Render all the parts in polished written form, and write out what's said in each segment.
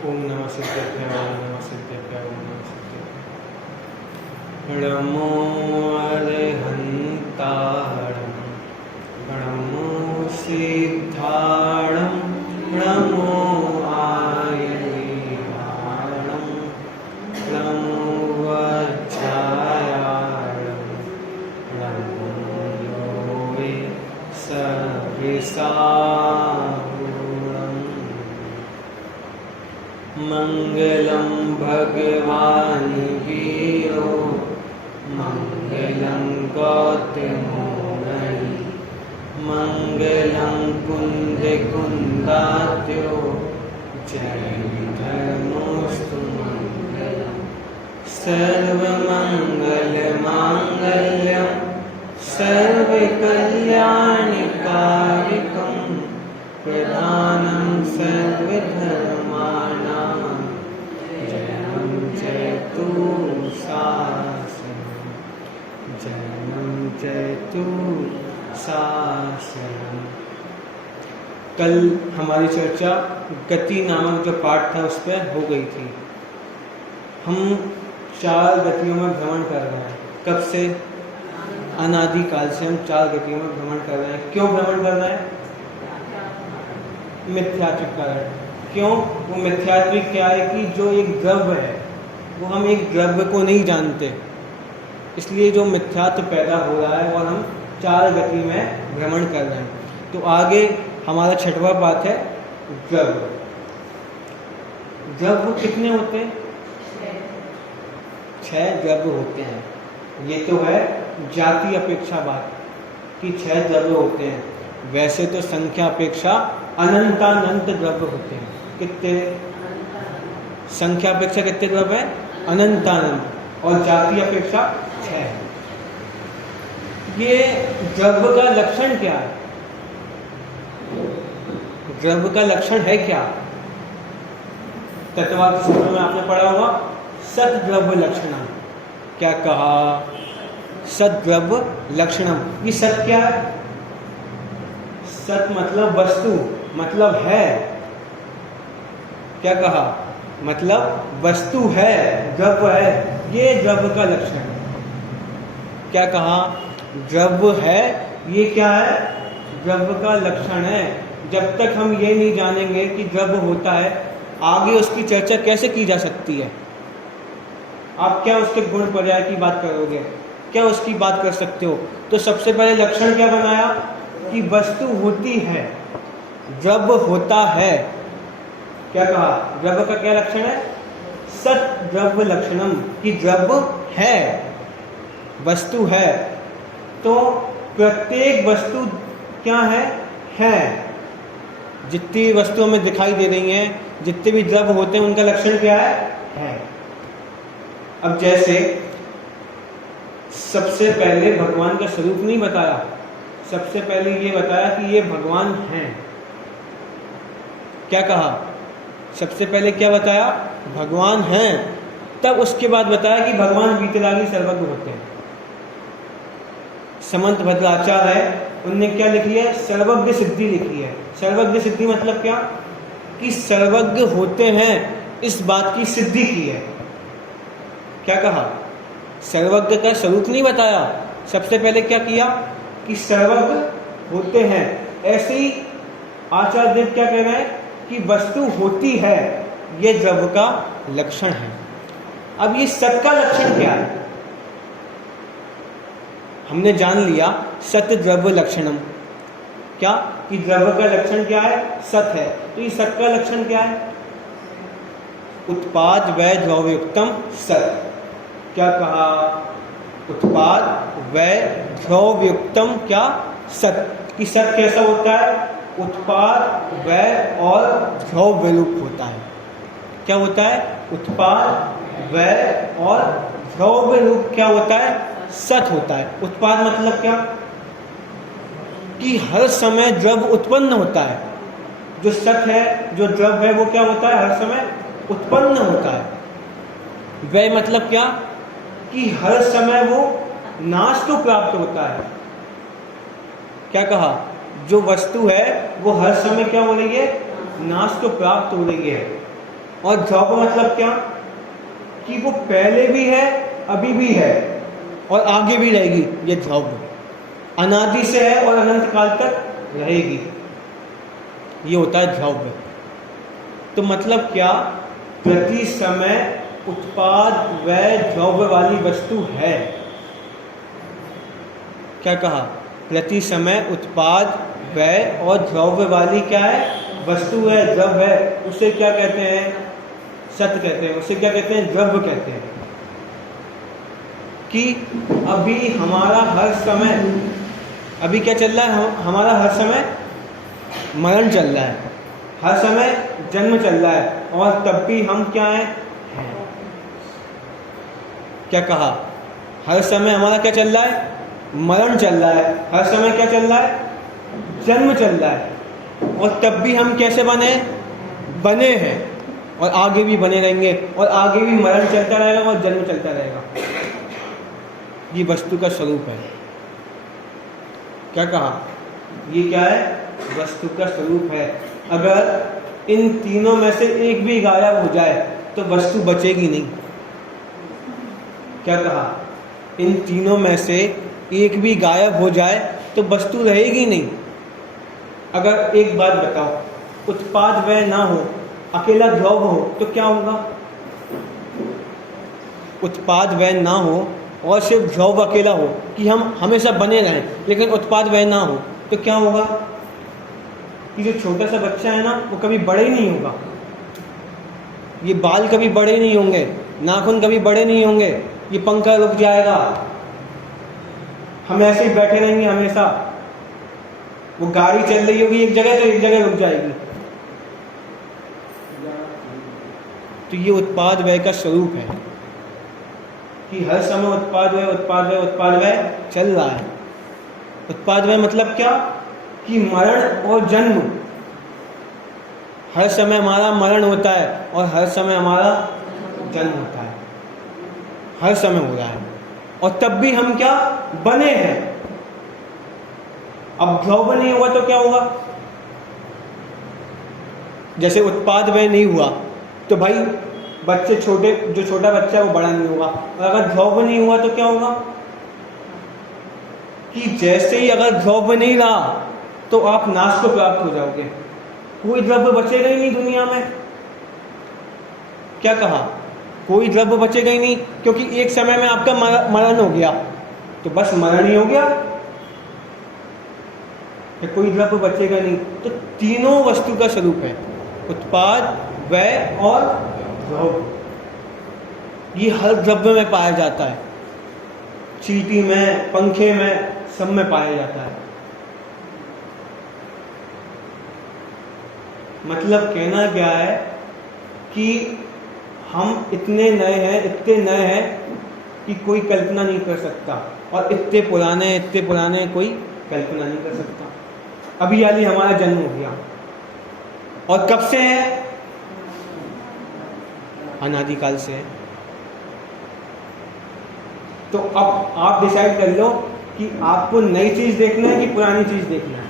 ओम नमः सिद्धेभ्यो ओम नमः सिद्धेभ्यो ओम नमः सिद्धेभ्यो। नमो अरहन्ताणं नमो सिद्धाणं नमो आयर्वाणं नमो वज्रायाणं नमो योगे सविसाहुणम्। मंगलं भगवान् वीरो मंगलं गौतमो मुनि मंगलं कुन्दकुन्दाद्यो जयधर्मोऽस्तु मंगलम्। सर्वमङ्गलमाङ्गल्यं सर्वकल्याणकारिकं प्रधानं सर्वधर्माणां जयं जयतु शासनं जयं जयतु शासनं। कल हमारी चर्चा गति नामक जो पाठ था उस पर हो गई थी। हम 4 गतियों में भ्रमण कर रहे हैं। कब से? अनादिकाल से हम 4 गतियों में भ्रमण कर रहे हैं। क्यों भ्रमण कर रहे हैं? मिथ्यात्व कारण। क्यों? वो मिथ्यात्व क्या है कि जो एक द्रव्य है वो हम एक द्रव्य को नहीं जानते, इसलिए जो मिथ्यात्व पैदा हो रहा है और हम 4 गति में भ्रमण कर रहे हैं। तो आगे हमारा 6वां पाठ है द्रव्य। द्रव्य कितने होते हैं? 6 द्रव्य होते हैं। ये तो है जाति अपेक्षा बात कि 6 द्रव्य होते हैं। वैसे तो संख्या अपेक्षा अनंतानंत द्रव्य होते हैं। कितने? संख्या अपेक्षा कितने द्रव्य हैं? अनंतानंत। और जाति अपेक्षा 6। ये द्रव्य का लक्षण क्या है? द्रव्य का लक्षण है क्या? तत्ववाद सूत्र में आपने पढ़ा होगा सत द्रव्य लक्षणम। क्या कहा? सत द्रव्य लक्षणम। ये सत क्या है? सत मतलब वस्तु, मतलब है। क्या कहा? मतलब वस्तु है, द्रव्य है। ये द्रव्य का लक्षण है। क्या कहा? द्रव्य है। ये क्या है? द्रव्य का लक्षण है। जब तक हम ये नहीं जानेंगे कि द्रव्य होता है, आगे उसकी चर्चा कैसे की जा सकती है? आप क्या उसके गुण पर्याय की बात करोगे? क्या उसकी बात कर सकते हो? तो सबसे पहले लक्षण क्या बनाया कि वस्तु होती है, द्रव्य होता है। क्या कहा? द्रव्य का क्या लक्षण है? सत द्रव्य लक्षणम, कि द्रव्य है, वस्तु है। तो प्रत्येक वस्तु क्या है? जितनी वस्तु हमें दिखाई दे रही हैं, जितने भी द्रव्य होते हैं, उनका लक्षण क्या है? अब जैसे सबसे पहले भगवान का स्वरूप नहीं बताया, सबसे पहले ये बताया कि ये भगवान हैं। क्या कहा? सबसे पहले क्या बताया? भगवान हैं। तब उसके बाद बताया कि भगवान वीतरागी सर्वज्ञ होते हैं। समंत भद्राचार्य है, उनने क्या लिखी है? सर्वज्ञ सिद्धि लिखी है। सर्वज्ञ सिद्धि मतलब क्या? कि सर्वज्ञ होते हैं, इस बात की सिद्धि की है। क्या कहा? सर्वज्ञ का स्वरूप नहीं बताया, सबसे पहले क्या किया कि सर्वज्ञ होते हैं। ऐसे ही आचार्य देव क्या कह रहे हैं कि वस्तु होती है, ये द्रव्य का लक्षण है। अब ये सत का लक्षण क्या है? हमने जान लिया सत द्रव्य लक्षणम। क्या? कि द्रव्य का लक्षण क्या है? सत है। तो ये सत का लक्षण क्या है? उत्पाद व द्रव्ययुक्तम सत। क्या कहा? उत्पाद व द्रव्ययुक्तम क्या? सत। कि सत कैसा होता है? उत्पाद व और द्रव्य रूप होता है। क्या होता है? उत्पाद व और द्रव्य रूप क्या होता है? सत होता है। उत्पाद मतलब क्या? कि हर समय द्रव्य उत्पन्न होता है। जो सत है, जो द्रव्य है, वो क्या होता है? हर समय उत्पन्न होता है। वह मतलब क्या? कि हर समय वो नाश को प्राप्त होता है। क्या कहा? जो वस्तु है वो हर समय क्या हो रही है? नाश को प्राप्त हो रही है। और ध्रुव मतलब क्या, कि वो पहले भी है, अभी भी है और आगे भी रहेगी। ये ध्रुव अनादि से है और अनंत काल तक रहेगी। ये होता है ध्रुव। तो मतलब क्या, प्रति समय उत्पाद व ध्रुव वाली वस्तु है। क्या कहा, प्रति समय उत्पाद व्यय और ध्रुव वाली क्या है, वस्तु है, द्रव है। उसे क्या कहते हैं, सत्य कहते हैं। उसे क्या कहते हैं, द्रव्य कहते हैं। कि अभी हमारा हर समय, अभी क्या चल रहा है, हमारा हर समय मरण चल रहा है, हर समय जन्म चल रहा है, और तब भी हम क्या हैं। क्या कहा, हर समय हमारा क्या चल रहा है, मरण चल रहा है। हर समय क्या चल रहा है, जन्म चल रहा है, और तब भी हम कैसे बने हैं, और आगे भी बने रहेंगे, और आगे भी मरण चलता रहेगा और जन्म चलता रहेगा। ये वस्तु का स्वरूप है। क्या कहा, ये क्या है, वस्तु का स्वरूप है। अगर इन तीनों में से एक भी गायब हो जाए तो वस्तु बचेगी नहीं। क्या कहा, इन तीनों में से एक भी गायब हो जाए तो वस्तु रहेगी नहीं। अगर एक बात बताओ, उत्पाद व्यय ना हो, अकेला ध्रुव हो, तो क्या होगा। उत्पाद व्यय ना हो और सिर्फ ध्रुव अकेला हो, कि हम हमेशा बने रहें, लेकिन उत्पाद व्यय ना हो, तो क्या होगा कि जो छोटा सा बच्चा है ना, वो कभी बड़े ही नहीं होगा। ये बाल कभी बड़े नहीं होंगे, नाखून कभी बड़े नहीं होंगे, ये पंखा रुक जाएगा, हम ऐसे ही बैठे रहेंगे हमेशा। वो गाड़ी चल रही होगी एक जगह तो एक जगह रुक जाएगी। तो ये उत्पाद व्यय का स्वरूप है कि हर समय उत्पाद व्यय उत्पाद व्यय उत्पाद व्यय चल रहा है। उत्पाद व्यय मतलब क्या, कि मरण और जन्म, हर समय हमारा मरण होता है और हर समय हमारा जन्म होता है, हर समय हो रहा है, और तब भी हम क्या बने हैं। अब ध्रुव नहीं हुआ तो क्या होगा, जैसे उत्पाद व्यय नहीं हुआ तो भाई बच्चे छोटे, जो छोटा बच्चा है वो बड़ा नहीं होगा। और अगर ध्रुव नहीं हुआ तो क्या होगा, कि जैसे ही अगर ध्रुव नहीं रहा तो आप नाश को प्राप्त हो जाओगे, कोई द्रव्य बचेगा ही नहीं दुनिया में। क्या कहा, कोई द्रव्य बचेगा ही नहीं, क्योंकि एक समय में आपका मरण हो गया तो बस मरण ही हो गया, तो कोई द्रव्य बचेगा नहीं। तो तीनों वस्तु का स्वरूप है, उत्पाद व्यय और ध्रुव। ये हर द्रव्य में पाया जाता है, चींटी में, पंखे में, सब में पाया जाता है। मतलब कहना क्या है कि हम इतने नए हैं कि कोई कल्पना नहीं कर सकता, और इतने पुराने कोई कल्पना नहीं कर सकता। अभी यानी हमारा जन्म हो गया, और कब से है, अनादिकाल से है। तो अब आप डिसाइड कर लो कि आपको नई चीज देखना है कि पुरानी चीज देखना है।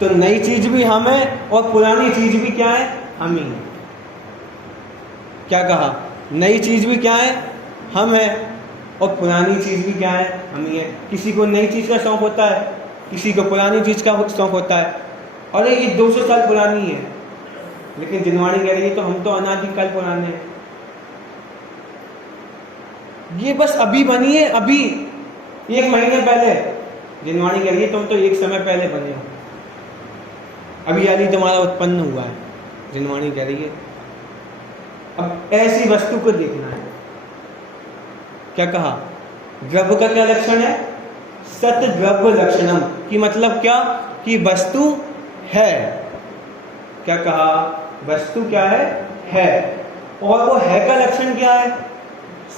तो नई चीज भी हम है और पुरानी चीज भी क्या है, हम ही है। क्या कहा, नई चीज भी क्या है, हम है, और पुरानी चीज भी क्या है, हम ही है। किसी को नई चीज का शौक होता है, किसी को पुरानी चीज का शौक होता है। अरे ये 200 साल पुरानी है, लेकिन जिनवाणी कह रही है तो हम तो अनादिकाल पुराने हैं। ये बस अभी बनी है, अभी 1 महीने पहले। जिनवाणी कह रही है तुम तो एक समय पहले बने हो, अभी यानी तुम्हारा उत्पन्न हुआ है। जिनवाणी कह रही है अब ऐसी वस्तु को देखना है। क्या कहा, द्रव्य का क्या लक्षण है, सत द्रव्य लक्षणम, की मतलब क्या, कि वस्तु है। क्या कहा, वस्तु क्या है। और वो है का लक्षण क्या है,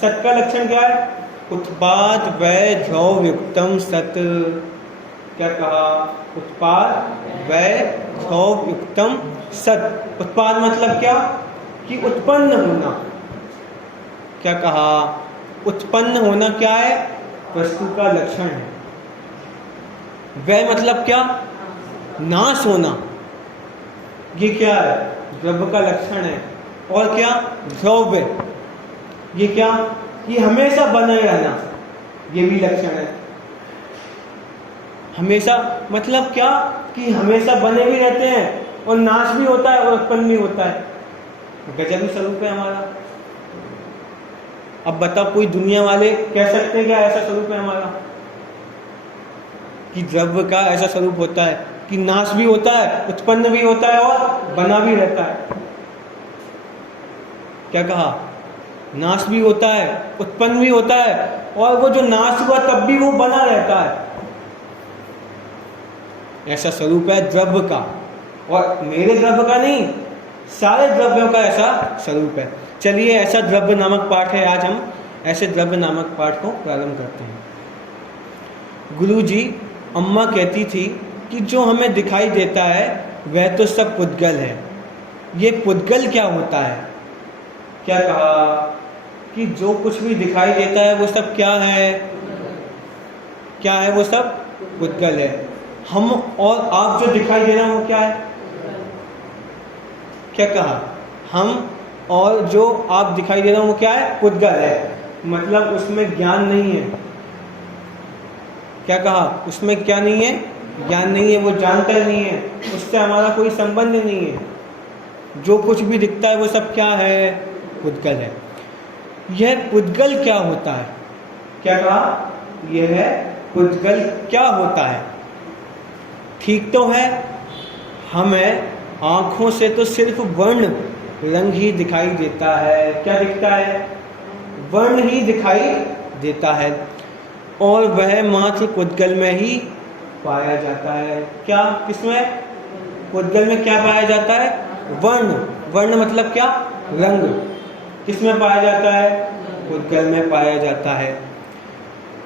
सत का लक्षण क्या है, उत्पाद व्यय ध्रुव युक्तम सत। क्या कहा, उत्पाद व्यय ध्रुव युक्तम सत। उत्पाद मतलब क्या, कि उत्पन्न होना। क्या कहा, उत्पन्न होना क्या है, वस्तु का लक्षण है। व्यय मतलब क्या, नाश होना। ये क्या है, द्रव्य का लक्षण है। और क्या, द्रव्य, ये क्या, ये हमेशा बने रहना, ये भी लक्षण है। हमेशा मतलब क्या, कि हमेशा बने भी रहते हैं और नाश भी होता है और उत्पन्न भी होता है। गजब ही स्वरूप है हमारा। अब बताओ, कोई दुनिया वाले कह सकते हैं क्या ऐसा स्वरूप है हमारा, कि द्रव्य का ऐसा स्वरूप होता है कि नाश भी होता है, उत्पन्न भी होता है और बना भी रहता है? क्या कहा, नाश भी होता है, उत्पन्न भी होता है, और वो जो नाश हुआ तब भी वो बना रहता है। ऐसा स्वरूप है द्रव्य का, और मेरे द्रव्य का नहीं, सारे द्रव्यों का ऐसा स्वरूप है। चलिए, ऐसा द्रव्य नामक पाठ है, आज हम ऐसे द्रव्य नामक पाठ को प्रारंभ करते हैं। गुरुजी, अम्मा कहती थी कि जो हमें दिखाई देता है वह तो सब पुद्गल है। ये पुद्गल क्या होता है? क्या कहा कि जो कुछ भी दिखाई देता है वो सब क्या है? क्या है? वो सब पुद्गल है। हम और आप जो दिखाई दे रहे हैं वो क्या है? क्या कहा? हम और जो आप दिखाई दे रहे हैं वो क्या है? पुद्गल है। मतलब उसमें ज्ञान नहीं है। क्या कहा? उसमें क्या नहीं है? ज्ञान नहीं है, वो जानता नहीं है, उससे हमारा कोई संबंध नहीं है। जो कुछ भी दिखता है वो सब क्या है? पुद्गल है। यह पुद्गल क्या होता है? क्या कहा? यह पुद्गल क्या होता है? ठीक तो है, हमें आँखों से तो सिर्फ वर्ण रंग ही दिखाई देता है। क्या दिखता है? वर्ण ही दिखाई देता है, और वह मात्र पुद्गल में ही पाया जाता है। क्या? किसमें? पुद्गल में क्या पाया जाता है? वर्ण। वर्ण मतलब क्या? रंग। किसमें पाया जाता है? पुद्गल में पाया जाता है।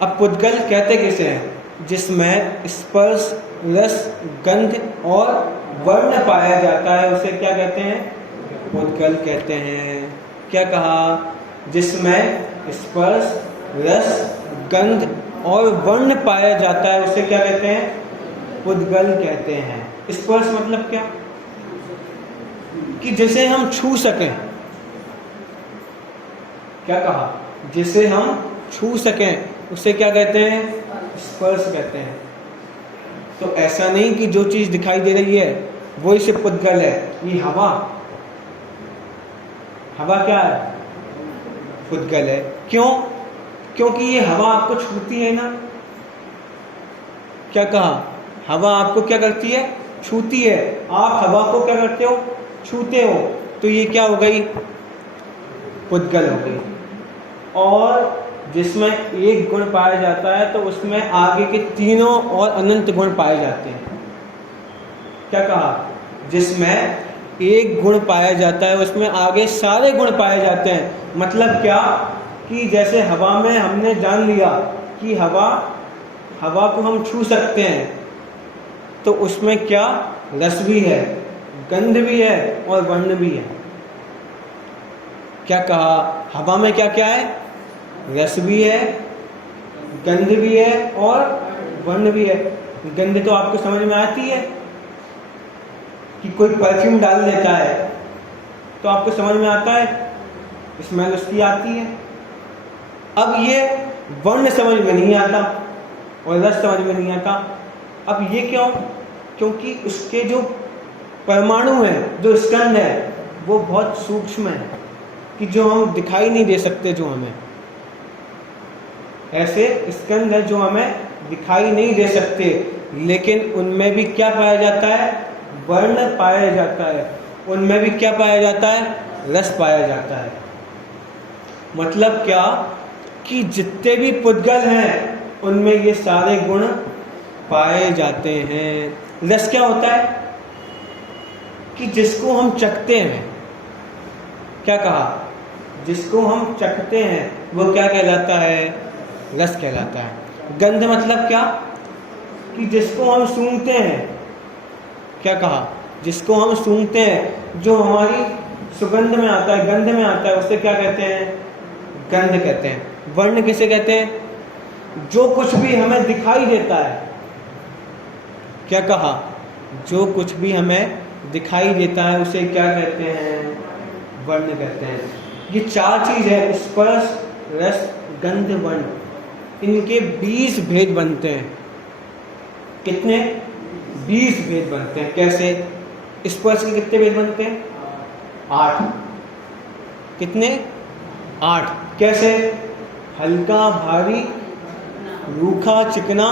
अब पुद्गल कहते किसे हैं? जिसमें स्पर्श, रस, गंध और वर्ण पाया जाता है उसे क्या कहते हैं? पुद्गल कहते हैं। क्या कहा? जिसमें स्पर्श, रस, गंध और वर्ण पाया जाता है उसे क्या कहते हैं? पुद्गल कहते हैं। स्पर्श मतलब क्या? कि जिसे हम छू सकें। क्या कहा? जिसे हम छू सकें उसे क्या कहते हैं? स्पर्श कहते हैं। तो ऐसा नहीं कि जो चीज दिखाई दे रही है वो इसे पुद्गल है। ये हवा, हवा क्या है? पुद्गल है। क्यों? क्योंकि ये हवा आपको छूती है ना। क्या कहा? हवा आपको क्या करती है? छूती है। आप हवा को क्या करते हो? छूते हो। तो ये क्या हो गई? पुद्गल हो गई। और जिसमें एक गुण पाया जाता है तो उसमें आगे के तीनों और अनंत गुण पाए जाते हैं। क्या कहा? जिसमें एक गुण पाया जाता है उसमें आगे सारे गुण पाए जाते हैं। मतलब क्या? कि जैसे हवा में हमने जान लिया कि हवा को हम छू सकते हैं, तो उसमें क्या? रस भी है, गंध भी है और वर्ण भी है। क्या कहा? हवा में क्या क्या है? रस भी है, गंध भी है और वर्ण भी है। गंध तो आपको समझ में आती है कि कोई परफ्यूम डाल देता है तो आपको समझ में आता है, स्मेल उसकी आती है। अब ये वर्ण समझ में नहीं आता और रस समझ में नहीं आता। अब ये क्यों? क्योंकि उसके जो परमाणु हैं, जो स्कंध है, वो बहुत सूक्ष्म है कि जो हम दिखाई नहीं दे सकते। जो हमें ऐसे स्कंध है जो हमें दिखाई नहीं दे सकते, लेकिन उनमें भी क्या पाया जाता है? वर्ण पाया जाता है। उनमें भी क्या पाया जाता है? रस पाया जाता है। मतलब क्या? कि जितने भी पुद्गल हैं उनमें ये सारे गुण पाए जाते हैं। रस क्या होता है? कि जिसको हम चखते हैं। क्या कहा? जिसको हम चखते हैं वो क्या कहलाता है? रस कहलाता है। गंध मतलब क्या? कि जिसको हम सूंघते हैं। क्या कहा? जिसको हम सूंघते हैं, जो हमारी सुगंध में आता है, गंध में आता है, उसे क्या कहते हैं? गंध कहते हैं। वर्ण किसे कहते हैं? जो कुछ भी हमें दिखाई देता है। क्या कहा? जो कुछ भी हमें दिखाई देता है उसे क्या कहते हैं? वर्ण कहते हैं। ये 4 चीज है, स्पर्श, रस, गंध, वर्ण। इनके 20 भेद बनते हैं। कितने? 20 भेद बनते हैं। कैसे? स्पर्श के कितने भेद बनते हैं? 8। कितने? 8। कैसे? हल्का भारी, रूखा चिकना,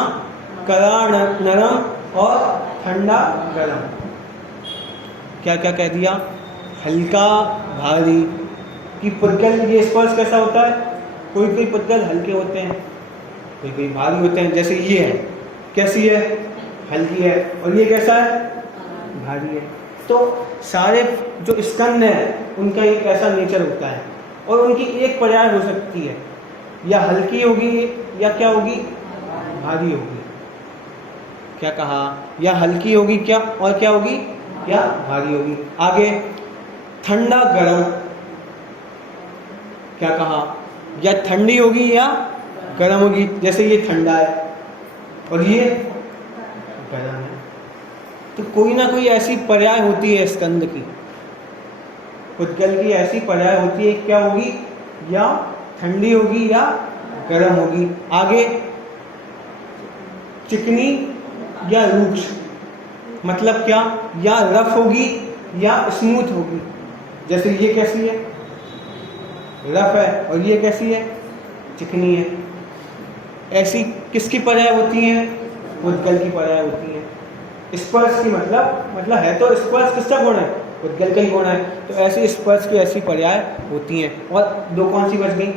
कड़ा नरम और ठंडा गरम। क्या क्या कह दिया? हल्का भारी कि पुद्गल, ये स्पर्श कैसा होता है? कोई कोई पुद्गल हल्के होते हैं, कोई कोई भारी होते हैं। जैसे ये है, कैसी है? हल्की है। और ये कैसा है? भारी है। तो सारे जो स्कंद हैं उनका एक ऐसा नेचर होता है, और उनकी एक पर्याय हो सकती है, या हल्की होगी या क्या होगी? भारी होगी। क्या कहा? या हल्की होगी क्या, और क्या होगी? या भारी होगी। आगे, ठंडा गरम। क्या कहा? या ठंडी होगी या गरम होगी। जैसे ये ठंडा है और ये गरम है। तो कोई ना कोई ऐसी पर्याय होती है स्कंद की, पुद्गल की ऐसी पर्याय होती है। क्या होगी? या ठंडी होगी या गरम होगी। आगे, चिकनी या रूक्ष, मतलब क्या? या रफ होगी या स्मूथ होगी। जैसे ये कैसी है? रफ है, और ये कैसी है? चिकनी है। ऐसी किसकी पर्याय होती है? पुद्गल की पर्याय होती है। स्पर्श की मतलब है तो स्पर्श किसका गुण है? पुद्गल का ही गुण है। तो ऐसी स्पर्श की ऐसी पर्याय होती हैं। और 2 कौन सी बच गई?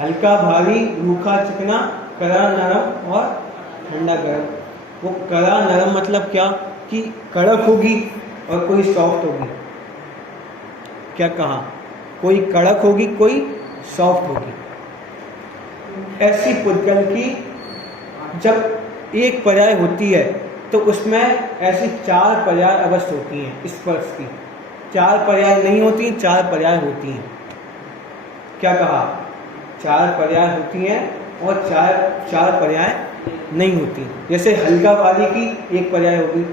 हल्का भारी, रूखा चिकना, कड़ा नरम और ठंडा गरम। वो कड़ा नरम मतलब क्या? कि कड़क होगी और कोई सॉफ्ट होगी। क्या कहा? कोई कड़क होगी, कोई सॉफ्ट होगी। ऐसी पुद्गल की जब एक पर्याय होती है तो उसमें ऐसी 4 पर्याय अवश्य होती हैं। स्पर्श की 4 पर्याय नहीं होती, 4 पर्याय होती हैं। क्या कहा? 4 पर्याय होती हैं और 4 पर्याय नहीं होती। जैसे हल्का भारी की एक पर्याय होगी,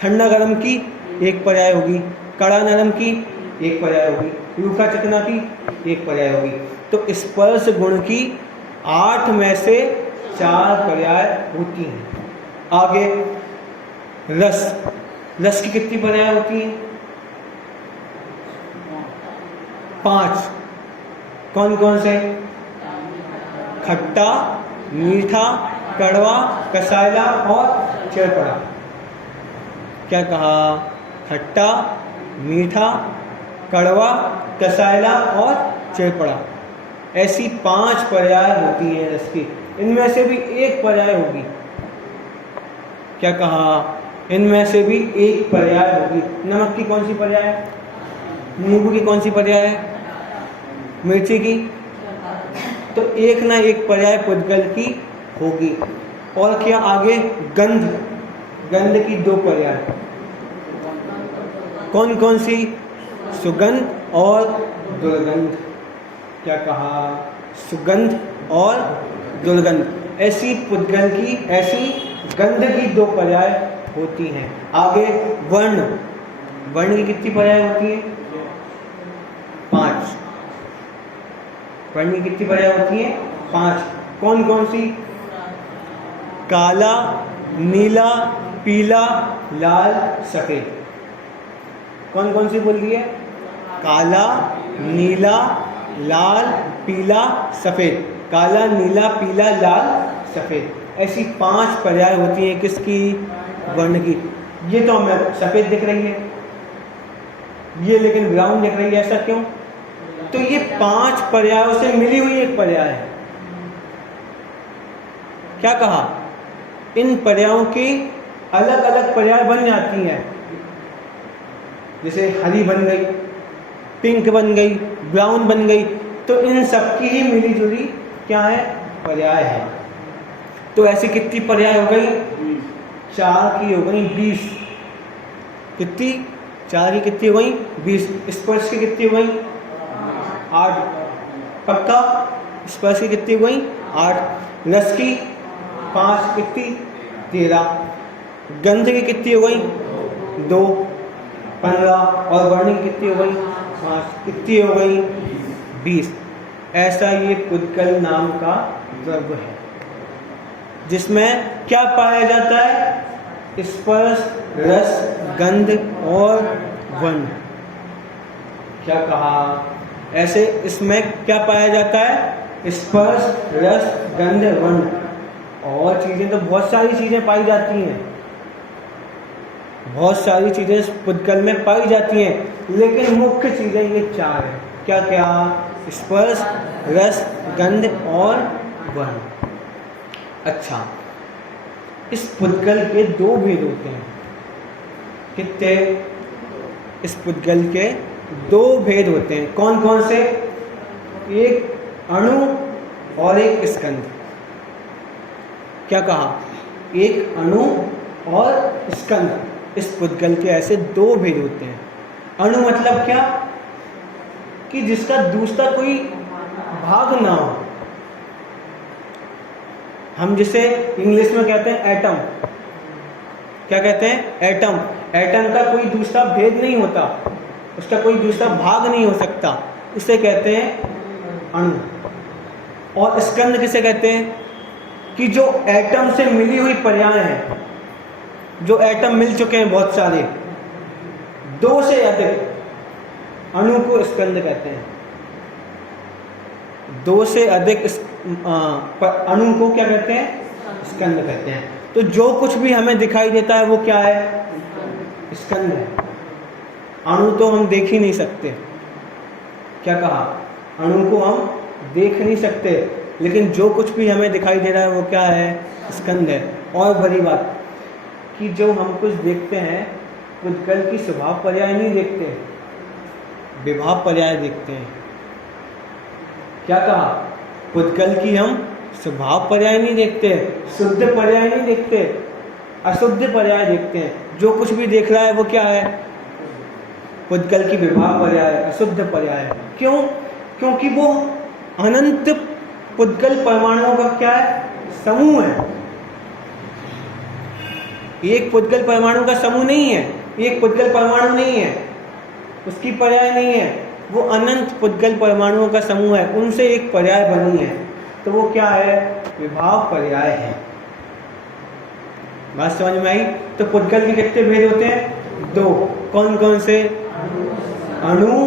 ठंडा गरम की एक पर्याय होगी, कड़ा नरम की एक पर्याय होगी, रूखा चिकना की एक पर्याय होगी। तो स्पर्श गुण की 8 में से 4 पर्याय होती हैं। आगे, रस की कितनी पर्याय होती हैं? 5। कौन कौन से? खट्टा, मीठा, कड़वा, कसायला और चरपड़ा। क्या कहा? खट्टा, मीठा, कड़वा, कसायला और चरपड़ा। ऐसी 5 पर्याय होती हैं रस की। इनमें से भी एक पर्याय होगी। क्या कहा? इनमें से भी एक पर्याय होगी। नमक की कौन सी पर्याय है? नींबू की कौन सी पर्याय है? मिर्ची की। तो एक ना एक पर्याय पुद्गल की होगी। और क्या? आगे, गंध की 2 पर्याय। कौन कौन सी? सुगंध और दुर्गंध। क्या कहा? सुगंध और दुर्गंध। ऐसी पुद्गल की, ऐसी गंध की 2 पर्याय होती हैं। आगे, वर्ण की कितनी पर्याय होती है? 5। वर्ण की कितनी पर्याय होती है? 5। कौन कौन सी? काला, नीला, पीला, लाल, सफेद। कौन कौन सी बोल रही है? काला, नीला, लाल, पीला, सफेद। काला, नीला, पीला, लाल, सफेद। ऐसी 5 पर्याय होती हैं किसकी? वर्ण की। ये तो हमें सफेद दिख रही है, ये लेकिन ब्राउन दिख रही है। ऐसा क्यों? तो ये 5 पर्यायों से मिली हुई एक पर्याय है। क्या कहा? इन पर्यायों की अलग अलग पर्याय बन जाती हैं। जैसे हरी बन गई, पिंक बन गई, ब्राउन बन गई। तो इन सबकी ही मिली जुली क्या है? पर्याय है। तो ऐसी कितनी पर्याय हो गई? 4 की हो गई 20। कितनी? 4 की कितनी हो गई? 20। स्पर्श की कितनी हो गई? 8। पक्का? स्पर्श की कितनी हो गई? 8। रस की 5, कितनी? 13। गंध की कितनी हो गई? 2। 15 और वर्णिक कितनी हो गई 5, कितनी हो गई 20। ऐसा ये पुद्गल नाम का द्रव्य है जिसमें क्या पाया जाता है, स्पर्श, रस, गंध और वर्ण। क्या कहा, ऐसे इसमें क्या पाया जाता है, स्पर्श, रस, गंध, वर्ण। और चीजें तो बहुत सारी चीजें पाई जाती हैं, बहुत सारी चीजें इस पुद्गल में पाई जाती हैं, लेकिन मुख्य चीजें ये 4 हैं। क्या क्या, स्पर्श, रस, गंध और वर्ण। अच्छा, इस पुद्गल के 2 भेद होते हैं। कितने, इस पुद्गल के 2 भेद होते हैं। कौन कौन से, एक अणु और एक स्कंध। क्या कहा, एक अणु और स्कंध। इस पुद्गल के ऐसे 2 भेद होते हैं। अणु मतलब क्या, कि जिसका दूसरा कोई भाग ना हो। हम जिसे इंग्लिश में कहते हैं एटम। क्या कहते हैं, एटम। एटम का कोई दूसरा भेद नहीं होता, उसका कोई दूसरा भाग नहीं हो सकता, इसे कहते हैं अणु। और स्कंध किसे कहते हैं, कि जो एटम से मिली हुई पर्याय हैं, जो एटम मिल चुके हैं बहुत सारे, 2 से अधिक, अणु को स्कंध कहते हैं। 2 से अधिक अणु को क्या कहते हैं, स्कंध कहते हैं। तो जो कुछ भी हमें दिखाई देता है वो क्या है, स्कंध है। अणु तो हम देख ही नहीं सकते। क्या कहा, अणु को हम देख नहीं सकते, लेकिन जो कुछ भी हमें दिखाई दे रहा है वो क्या है, स्कंध है। और बड़ी बात कि जो हम कुछ देखते हैं, पुद्गल की स्वभाव पर्याय नहीं देखते, विभाव पर्याय देखते हैं। क्या कहा, पुद्गल की हम स्वभाव पर्याय नहीं देखते, शुद्ध पर्याय नहीं देखते, अशुद्ध पर्याय देखते हैं। जो कुछ भी देख रहा है वो क्या है, पुद्गल की विभाव पर्याय, अशुद्ध पर्याय। क्यों, क्योंकि वो अनंत पुद्गल परमाणुओं का क्या है, समूह है। एक पुद्गल परमाणु का समूह नहीं है, एक पुद्गल परमाणु नहीं है, उसकी पर्याय नहीं है, वो अनंत पुद्गल परमाणुओं का समूह है, उनसे एक पर्याय बनी है, तो वो क्या है, विभाव पर्याय है। बात समझ में आई। तो पुद्गल के कितने भेद होते हैं, 2। कौन कौन से, अणु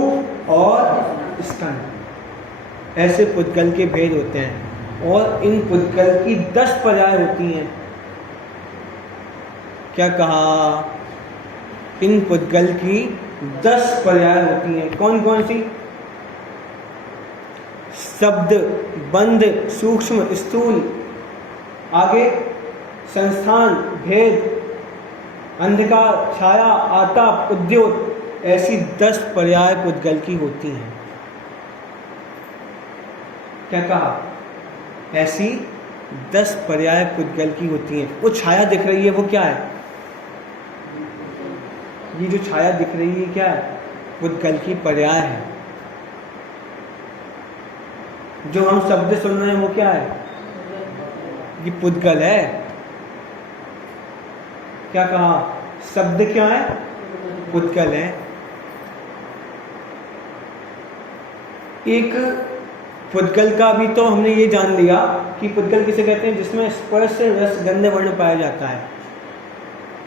और स्कंध। ऐसे पुद्गल के भेद होते हैं। और इन पुद्गल की 10 पर्याय होती हैं। क्या कहा, इन पुद्गल की 10 पर्याय होती हैं। कौन कौन सी, शब्द, बंध, सूक्ष्म, स्थूल, आगे संस्थान, भेद, अंधकार, छाया, आताप, उद्योत। ऐसी 10 पर्याय पुद्गल की होती हैं। क्या कहा, ऐसी 10 पर्याय पुद्गल की होती हैं। वो छाया दिख रही है वो क्या है, ये जो छाया दिख रही है क्या है, पुद्गल की पर्याय है। जो हम शब्द सुन रहे हैं वो क्या है, ये पुद्गल है। क्या कहा, शब्द क्या है, पुद्गल है। एक पुद्गल का भी तो हमने ये जान लिया कि पुद्गल किसे कहते हैं, जिसमें स्पर्श, रस, गंध, वर्ण पाया जाता है।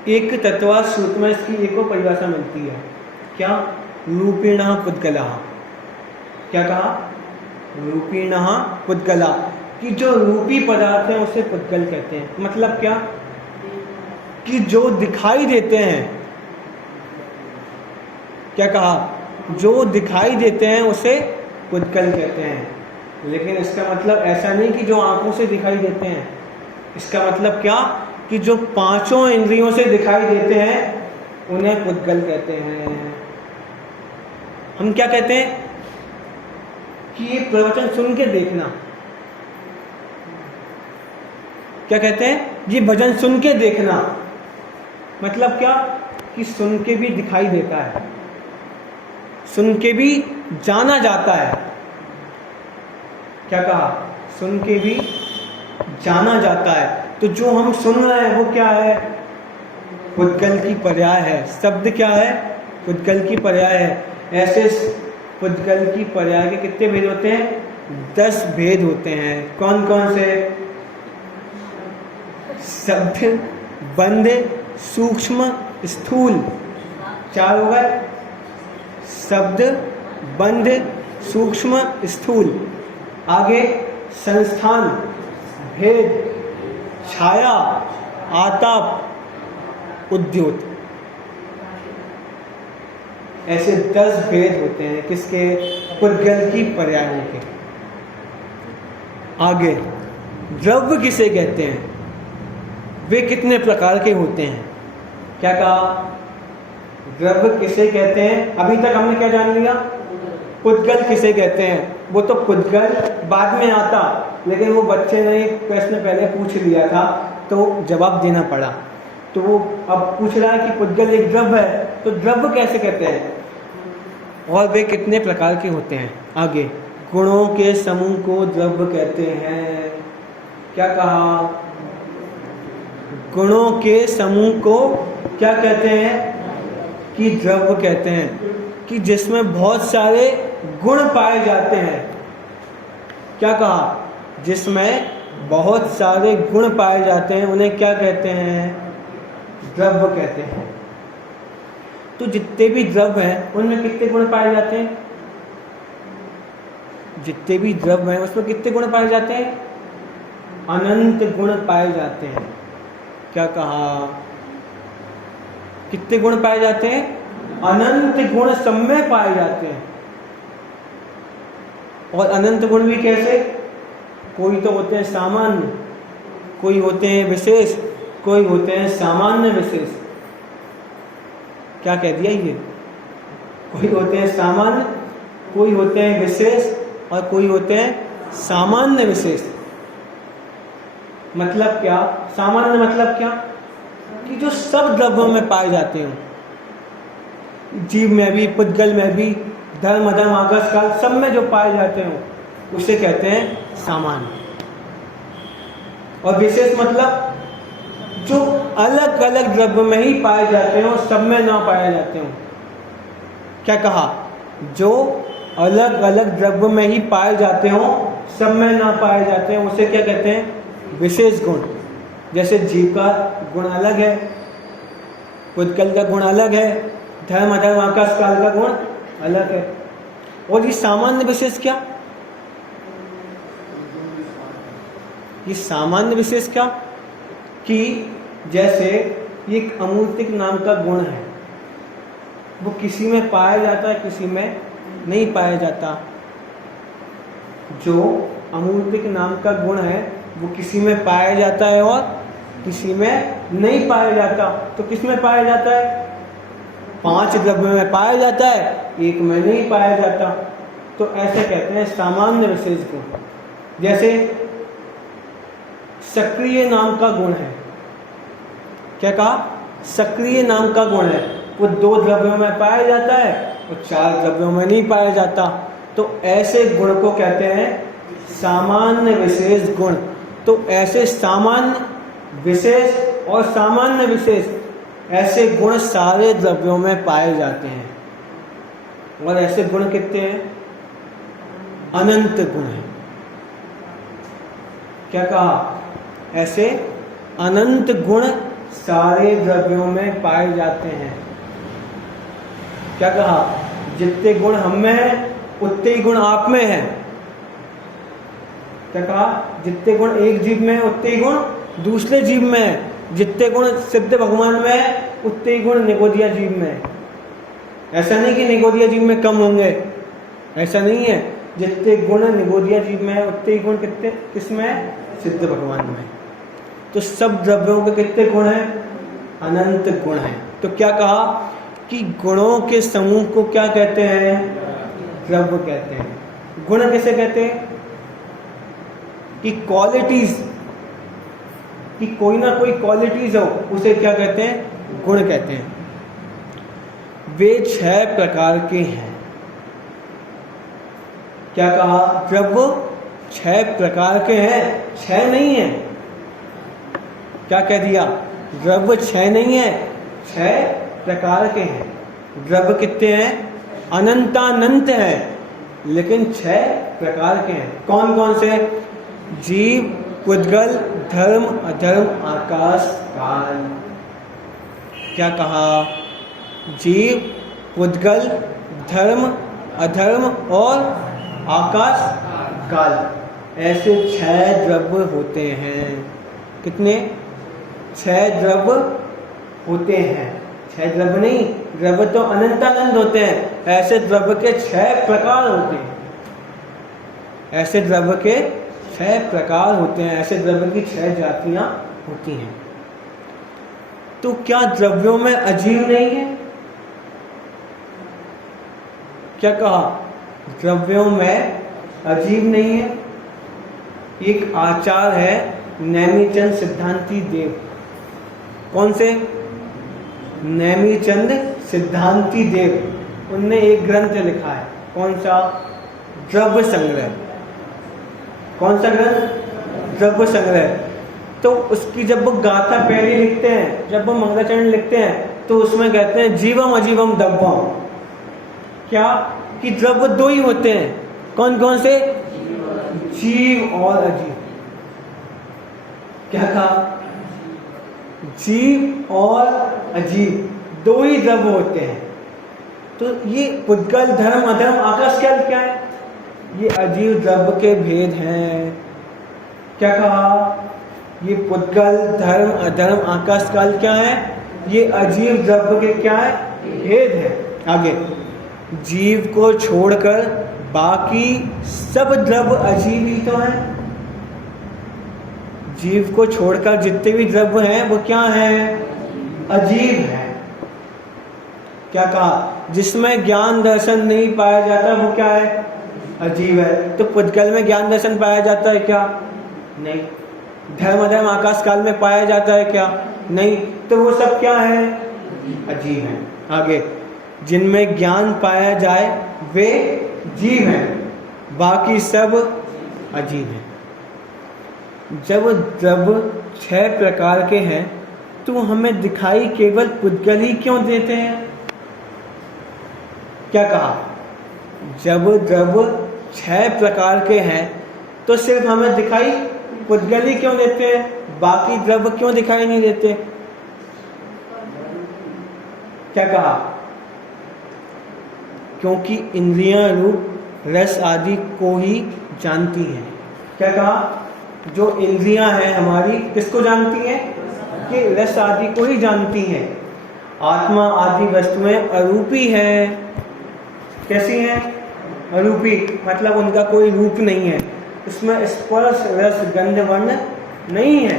एक तत्वा सूत्र में इसकी एक और परिभाषा मिलती है, क्या, रूपिणः पुद्गलः। क्या कहा, रूपिणः पुद्गलः, कि जो रूपी पदार्थ है उसे पुद्गल कहते हैं। मतलब क्या, कि जो दिखाई देते हैं। क्या कहा, जो दिखाई देते हैं उसे पुद्गल कहते हैं। लेकिन इसका मतलब ऐसा नहीं कि जो आंखों से दिखाई देते हैं। इसका मतलब क्या, कि जो 5 इंद्रियों से दिखाई देते हैं उन्हें पुद्गल कहते हैं। हम क्या कहते हैं, कि ये प्रवचन सुन के देखना। क्या कहते हैं, ये भजन सुन के देखना। मतलब क्या, कि सुन के भी दिखाई देता है, सुन के भी जाना जाता है। क्या कहा, सुन के भी जाना जाता है। तो जो हम सुन रहे हैं वो क्या है, पुद्गल की पर्याय है। शब्द क्या है, पुद्गल की पर्याय है। ऐसे पुद्गल की पर्याय के कितने भेद होते हैं? 10 भेद होते हैं। कौन कौन से? शब्द, बंध, सूक्ष्म, स्थूल। 4 हो गए। शब्द, बंध, सूक्ष्म, स्थूल। आगे संस्थान, भेद, छाया, आताप, उद्योत। ऐसे 10 भेद होते हैं किसके? पुद्गल की पर्यायों के। आगे द्रव्य किसे कहते हैं? वे कितने प्रकार के होते हैं? क्या कहा? द्रव्य किसे कहते हैं? अभी तक हमने क्या जान लिया? पुद्गल किसे कहते हैं? वो तो पुद्गल बाद में आता, लेकिन वो बच्चे ने एक प्रश्न पहले पूछ लिया था तो जवाब देना पड़ा। तो वो अब पूछ रहा है कि पुद्गल एक द्रव्य है, तो द्रव्य कैसे कहते हैं और वे कितने प्रकार के होते हैं? आगे गुणों के समूह को द्रव्य कहते हैं। क्या कहा? गुणों के समूह को क्या कहते हैं? कि द्रव्य कहते हैं। कि जिसमें बहुत सारे गुण पाए जाते हैं। क्या कहा? जिसमें बहुत सारे गुण पाए जाते हैं उन्हें क्या कहते हैं? द्रव्य कहते हैं। तो जितने भी द्रव्य हैं उनमें कितने गुण पाए जाते हैं? जितने भी द्रव्य हैं उसमें कितने गुण पाए जाते हैं? अनंत गुण पाए जाते हैं। क्या कहा? कितने गुण पाए जाते हैं? अनंत गुण सब में पाए जाते हैं। और अनंत गुण भी कैसे? कोई तो होते हैं सामान्य, कोई होते हैं विशेष, कोई होते हैं सामान्य विशेष। क्या कह दिया ये? कोई होते हैं सामान्य, कोई होते हैं विशेष और कोई होते हैं सामान्य विशेष। मतलब क्या? सामान्य मतलब क्या? कि जो सब द्रव्यों में पाए जाते हो, जीव में भी, पुद्गल में भी, धर्म, अधर्म, आकाश, काल, सब में जो पाए जाते हो उसे कहते हैं सामान्य। और विशेष मतलब जो अलग अलग द्रव्य में ही पाए जाते हो, सब में ना पाए जाते हो। क्या कहा? जो अलग अलग द्रव्य में ही पाए जाते हो, सब में ना पाए जाते हो, उसे क्या कहते हैं? विशेष गुण। जैसे जीव का गुण अलग है, पुद्गल का गुण अलग है, धर्म, अधर्म, आकाश, काल का गुण अलग है। और ये सामान्य विशेष क्या? ये सामान्य विशेष क्या? कि जैसे एक अमूर्तिक नाम का गुण है, वो किसी में पाया जाता है, किसी में नहीं पाया जाता। जो अमूर्तिक नाम का गुण है वो किसी में पाया जाता है और किसी में नहीं पाया जाता। तो किस में पाया जाता है? 5 द्रव्यों में पाया जाता है, 1 में नहीं पाया जाता। तो ऐसे कहते हैं सामान्य विशेष गुण। जैसे सक्रिय नाम का गुण है। क्या कहा? सक्रिय नाम का गुण है, वो 2 द्रव्यों में पाया जाता है और 4 द्रव्यों में नहीं पाया जाता। तो ऐसे गुण को कहते हैं सामान्य विशेष गुण। तो ऐसे सामान्य, विशेष और सामान्य विशेष, ऐसे गुण सारे द्रव्यों में पाए जाते हैं। और ऐसे गुण कितने हैं? अनंत गुण हैं। क्या कहा? ऐसे अनंत गुण सारे द्रव्यों में पाए जाते हैं। क्या कहा? जितने गुण हम में हैं उतने ही गुण आप में हैं। क्या कहा? जितने गुण एक जीव में है उतने ही गुण दूसरे जीव में है। जितने गुण सिद्ध भगवान में है उतने ही गुण निगोदिया जीव में है। ऐसा नहीं कि निगोदिया जीव में कम होंगे, ऐसा नहीं है। जितने गुण निगोदिया जीव में है उतने ही गुण कितने किसमें है? सिद्ध भगवान में। तो सब द्रव्यों के कितने गुण हैं? अनंत गुण हैं। तो क्या कहा कि गुणों के समूह को क्या कहते हैं? द्रव्य कहते हैं। गुण किसे कहते हैं? कि क्वालिटीज, कि कोई ना कोई क्वालिटीज हो उसे क्या कहते हैं? गुण कहते हैं। वे 6 प्रकार के हैं। क्या कहा? द्रव्य 6 प्रकार के हैं, 6 नहीं है। क्या कह दिया? द्रव्य 6 नहीं है, 6 प्रकार के हैं। द्रव्य कितने हैं? अनंतानंत हैं, लेकिन 6 प्रकार के हैं। कौन कौन से? जीव, पुद्गल, धर्म, अधर्म, आकाश, काल। क्या कहा? जीव, पुद्गल, धर्म, अधर्म और आकाश, काल। ऐसे 6 द्रव्य होते हैं। कितने? 6 द्रव्य होते हैं। 6 द्रव्य नहीं, द्रव्य तो अनंतानंद होते हैं। ऐसे द्रव्य के 6 प्रकार होते हैं। ऐसे द्रव्य के 6 प्रकार होते हैं। ऐसे द्रव्य की 6 जातियां होती हैं। तो क्या द्रव्यों में अजीव नहीं है? क्या कहा? द्रव्यों में अजीव नहीं है। एक आचार्य है नेमिचंद सिद्धांती देव। कौन से? नेमिचंद सिद्धांती देव। उनने एक ग्रंथ लिखा है। कौन सा? द्रव्य संग्रह। कौन सा ग्रंथ? द्रव्य संग्रह। तो उसकी जब वो गाथा पहले लिखते हैं, जब वो मंगलाचरण लिखते हैं, तो उसमें कहते हैं जीवम अजीवम द्रव्यम। क्या? कि द्रव्य 2 ही होते हैं। कौन कौन से? जीव और अजीव। क्या कहा? जीव और अजीव 2 ही द्रव्य होते हैं। तो ये पुद्गल, धर्म, अधर्म, आकाश, काल क्या है? ये अजीव द्रव्य के भेद हैं। क्या कहा? ये पुद्गल, धर्म, अधर्म, आकाश, काल क्या है? ये अजीव द्रव्य के क्या है? भेद है। आगे, जीव को छोड़कर बाकी सब द्रव्य अजीव ही तो हैं। जीव को छोड़कर जितने भी द्रव्य हैं वो क्या हैं? अजीव हैं। क्या कहा? जिसमें ज्ञान दर्शन नहीं पाया जाता वो क्या है? अजीव है। तो पुद्गल में ज्ञान दर्शन पाया जाता है क्या? नहीं। धर्म, अधर्म, आकाश, काल में पाया जाता है क्या? नहीं। तो वो सब क्या है? अजीव हैं। आगे, जिनमें ज्ञान पाया जाए वे जीव हैं, बाकी सब अजीव हैं। जब द्रव्य 6 प्रकार के हैं तो हमें दिखाई केवल पुद्गल ही क्यों देते हैं? क्या कहा? जब द्रव्य 6 प्रकार के हैं तो सिर्फ हमें दिखाई पुद्गल ही क्यों देते हैं? बाकी द्रव्य क्यों दिखाई नहीं देते? क्या कहा? क्योंकि इंद्रियां रूप रस आदि को ही जानती हैं। क्या कहा? जो इंद्रियां हैं हमारी किसको जानती हैं? कि रस आदि को ही जानती हैं। आत्मा आदि वस्तुएं अरूपी हैं। कैसी हैं? अरूपी, मतलब उनका कोई रूप नहीं है। उसमें स्पर्श, रस, गंध, वर्ण नहीं है।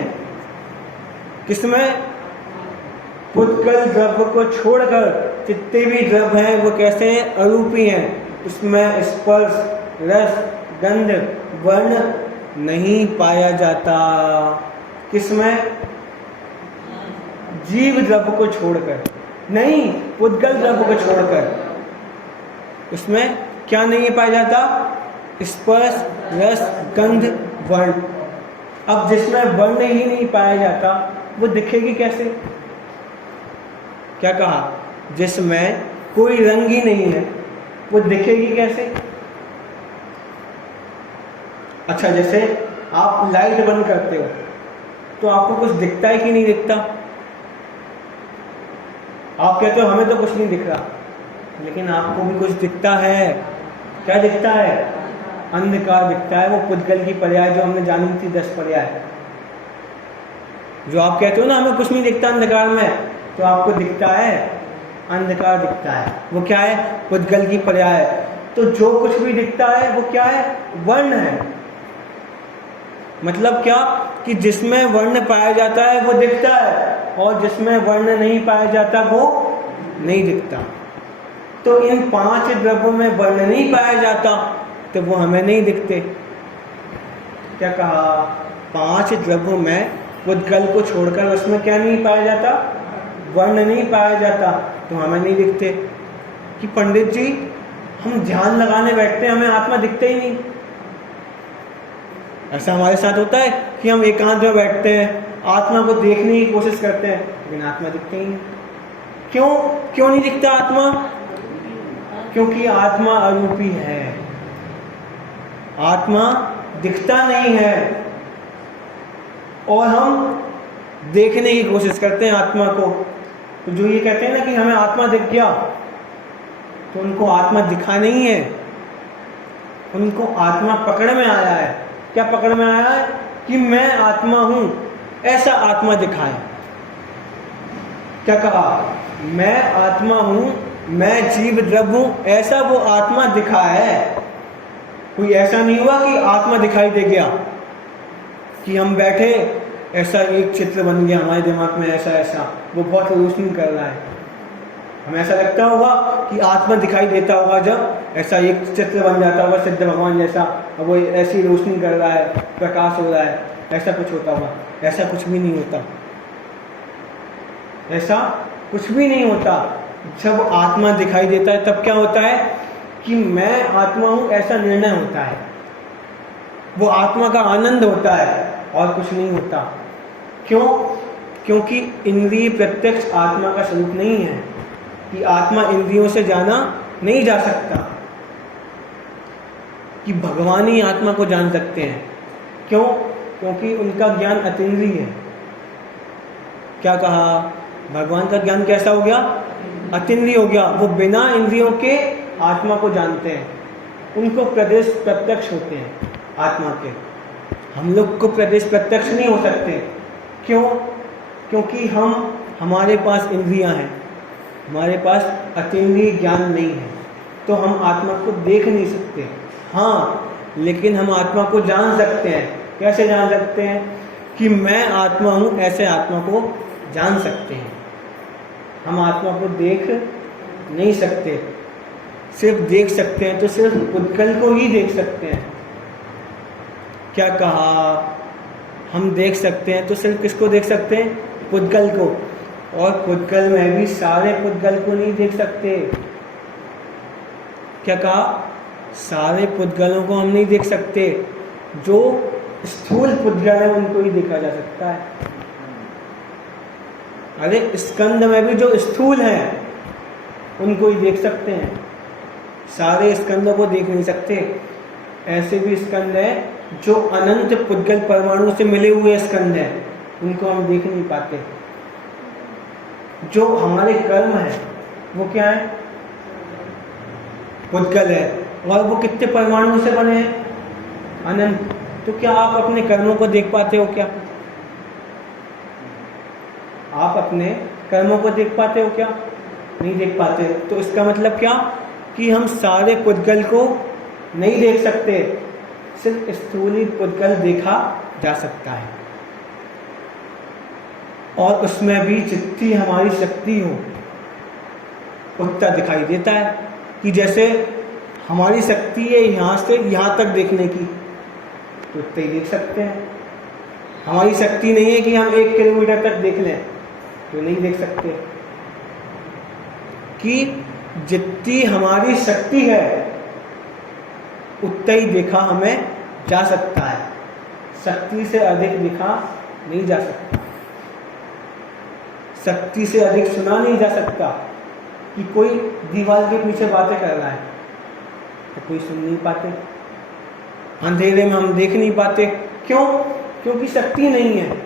किसमें? पुद्गल द्रव्य को छोड़कर जितने भी द्रव्य हैं वो कैसे हैं? अरूपी हैं। उसमें स्पर्श, रस, गंध, वर्ण नहीं पाया जाता। किसमें? जीव द्रव्य को छोड़कर। नहीं, पुद्गल द्रव्य को छोड़कर उसमें क्या नहीं पाया जाता? स्पर्श, रस, गंध, वर्ण। अब जिसमें वर्ण ही नहीं पाया जाता वो दिखेगी कैसे? क्या कहा? जिसमें कोई रंग ही नहीं है वो दिखेगी कैसे? अच्छा, जैसे आप लाइट बंद करते हो तो आपको कुछ दिखता है कि नहीं दिखता? आप कहते हो हमें तो कुछ नहीं दिख रहा, लेकिन आपको भी कुछ दिखता है। क्या दिखता है? अंधकार दिखता है। वो पुद्गल की पर्याय जो हमने जानी थी 10 पर्याय, जो आप कहते हो ना हमें कुछ नहीं दिखता अंधकार में, तो आपको दिखता है अंधकार दिखता है। वो क्या है? पुद्गल की पर्याय। तो जो कुछ भी दिखता है वो क्या है? वर्ण है। मतलब क्या? कि जिसमें वर्ण पाया जाता है वो दिखता है, और जिसमें वर्ण नहीं पाया जाता वो नहीं दिखता। तो इन 5 द्रव्यों में वर्ण नहीं पाया जाता तो वो हमें नहीं दिखते। क्या कहा? 5 द्रव्यों में पुद्गल को छोड़कर उसमें क्या नहीं पाया जाता? वर्ण नहीं पाया जाता, तो हमें नहीं दिखते। कि पंडित जी हम ध्यान लगाने बैठते हैं, हमें आत्मा दिखते ही नहीं। ऐसा हमारे साथ होता है कि हम एकांत में बैठते हैं, आत्मा को देखने की कोशिश करते हैं, लेकिन आत्मा दिखते ही नहीं। क्यों क्यों नहीं दिखता आत्मा? क्योंकि आत्मा अरूपी है, आत्मा दिखता नहीं है। और हम देखने की कोशिश करते हैं आत्मा को। तो जो ये कहते हैं ना कि हमें आत्मा दिख गया, तो उनको आत्मा दिखा नहीं है, उनको आत्मा पकड़ में आया है। क्या पकड़ में आया है? कि मैं आत्मा हूं, ऐसा आत्मा दिखा है। क्या कहा? मैं आत्मा हूं, मैं जीव द्रव्य हूं, ऐसा वो आत्मा दिखा है। कोई ऐसा नहीं हुआ कि आत्मा दिखाई दे गया, कि हम बैठे ऐसा एक चित्र बन गया हमारे दिमाग में, ऐसा ऐसा वो बहुत रोशनी कर रहा है। हमें ऐसा लगता होगा कि आत्मा दिखाई देता होगा जब ऐसा एक चित्र बन जाता होगा सिद्ध भगवान जैसा, और वो ऐसी रोशनी कर रहा है, प्रकाश हो रहा है, ऐसा कुछ होता होगा। ऐसा कुछ भी नहीं होता, ऐसा कुछ भी नहीं होता। जब आत्मा दिखाई देता है तब क्या होता है कि मैं आत्मा हूं, ऐसा निर्णय होता है। वो आत्मा का आनंद होता है और कुछ नहीं होता। क्यों? क्योंकि इंद्रिय प्रत्यक्ष आत्मा का स्वरूप नहीं है, कि आत्मा इंद्रियों से जाना नहीं जा सकता, कि भगवान ही आत्मा को जान सकते हैं। क्यों? क्योंकि उनका ज्ञान अतीन्द्रिय है। क्या कहा? भगवान का ज्ञान कैसा हो गया? अतीन्द्रिय हो गया। वो बिना इंद्रियों के आत्मा को जानते हैं, उनको प्रदेश प्रत्यक्ष होते हैं आत्मा के। हम लोग को प्रदेश प्रत्यक्ष नहीं हो सकते। क्यों? क्योंकि हमारे पास इंद्रियां हैं, हमारे पास अतीन्द्रिय ज्ञान नहीं है, तो हम आत्मा को देख नहीं सकते। हाँ, लेकिन हम आत्मा को जान सकते हैं। कैसे जान सकते हैं? कि मैं आत्मा हूँ, ऐसे आत्मा को जान सकते हैं। हम आत्मा को देख नहीं सकते, सिर्फ देख सकते हैं तो सिर्फ पुद्गल को ही देख सकते हैं। क्या कहा? हम देख सकते हैं तो सिर्फ किसको देख सकते हैं? पुद्गल को। और पुद्गल में भी सारे पुद्गल को नहीं देख सकते। क्या कहा? सारे पुद्गलों को हम नहीं देख सकते। जो स्थूल पुद्गल है उनको ही देखा जा सकता है। अरे स्कंद में भी जो स्थूल हैं उनको ही देख सकते हैं, सारे स्कंदों को देख नहीं सकते। ऐसे भी स्कंद है जो अनंत पुद्गल परमाणु से मिले हुए स्कंद हैं, उनको हम देख नहीं पाते। जो हमारे कर्म है वो क्या है? पुद्गल है। और वो कितने परमाणु से बने हैं? अनंत। तो क्या आप अपने कर्मों को देख पाते हो? क्या आप अपने कर्मों को देख पाते हो? क्या नहीं देख पाते। तो इसका मतलब क्या? कि हम सारे पुद्गल को नहीं देख सकते, सिर्फ स्थूल पुद्गल देखा जा सकता है। और उसमें भी जितनी हमारी शक्ति हो उतना दिखाई देता है। कि जैसे हमारी शक्ति है यहाँ से यहाँ तक देखने की, तो उतना ही देख सकते हैं। हमारी शक्ति नहीं है कि हम 1 किलोमीटर तक देख लें, तो नहीं देख सकते। कि जितनी हमारी शक्ति है उतना ही देखा हमें जा सकता है, शक्ति से अधिक देखा नहीं जा सकता, शक्ति से अधिक सुना नहीं जा सकता। कि कोई दीवार के पीछे बातें कर रहा है तो कोई सुन नहीं पाते, अंधेरे में हम देख नहीं पाते। क्यों? क्योंकि शक्ति नहीं है।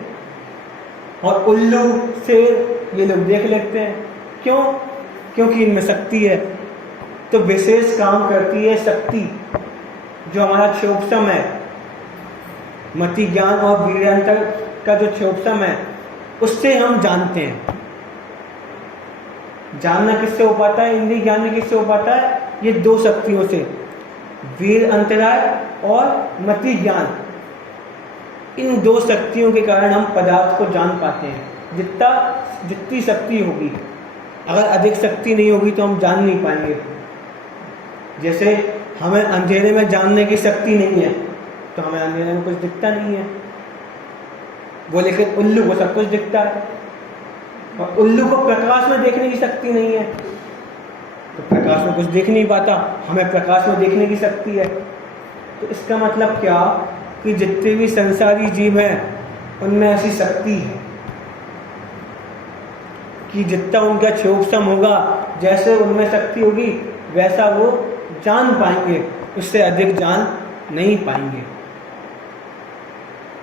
और उल्लू से ये लोग देख लेते हैं। क्यों? क्योंकि इनमें शक्ति है। तो विशेष काम करती है शक्ति, जो हमारा क्षोभसम है, मति ज्ञान और वीर्यांतर का जो क्षोभसम है, उससे हम जानते हैं। जानना किससे हो पाता है? इंद्रिय ज्ञान में किससे हो पाता है? ये 2 शक्तियों से, वीर अंतराय और मति ज्ञान। इन 2 शक्तियों के कारण हम पदार्थ को जान पाते हैं। जितनी शक्ति होगी, अगर अधिक शक्ति नहीं होगी तो हम जान नहीं पाएंगे। जैसे हमें अंधेरे में जानने की शक्ति नहीं है तो हमें अंधेरे में कुछ दिखता नहीं है। वो लेकिन उल्लू को सब कुछ दिखता है। और उल्लू को प्रकाश में देखने की शक्ति नहीं है तो प्रकाश में कुछ देख नहीं पाता, हमें प्रकाश में देखने की शक्ति है। तो इसका मतलब क्या? कि जितने भी संसारी जीव हैं उनमें ऐसी शक्ति है कि जितना उनका क्षोभसम होगा, जैसे उनमें शक्ति होगी, वैसा वो जान पाएंगे, उससे अधिक जान नहीं पाएंगे।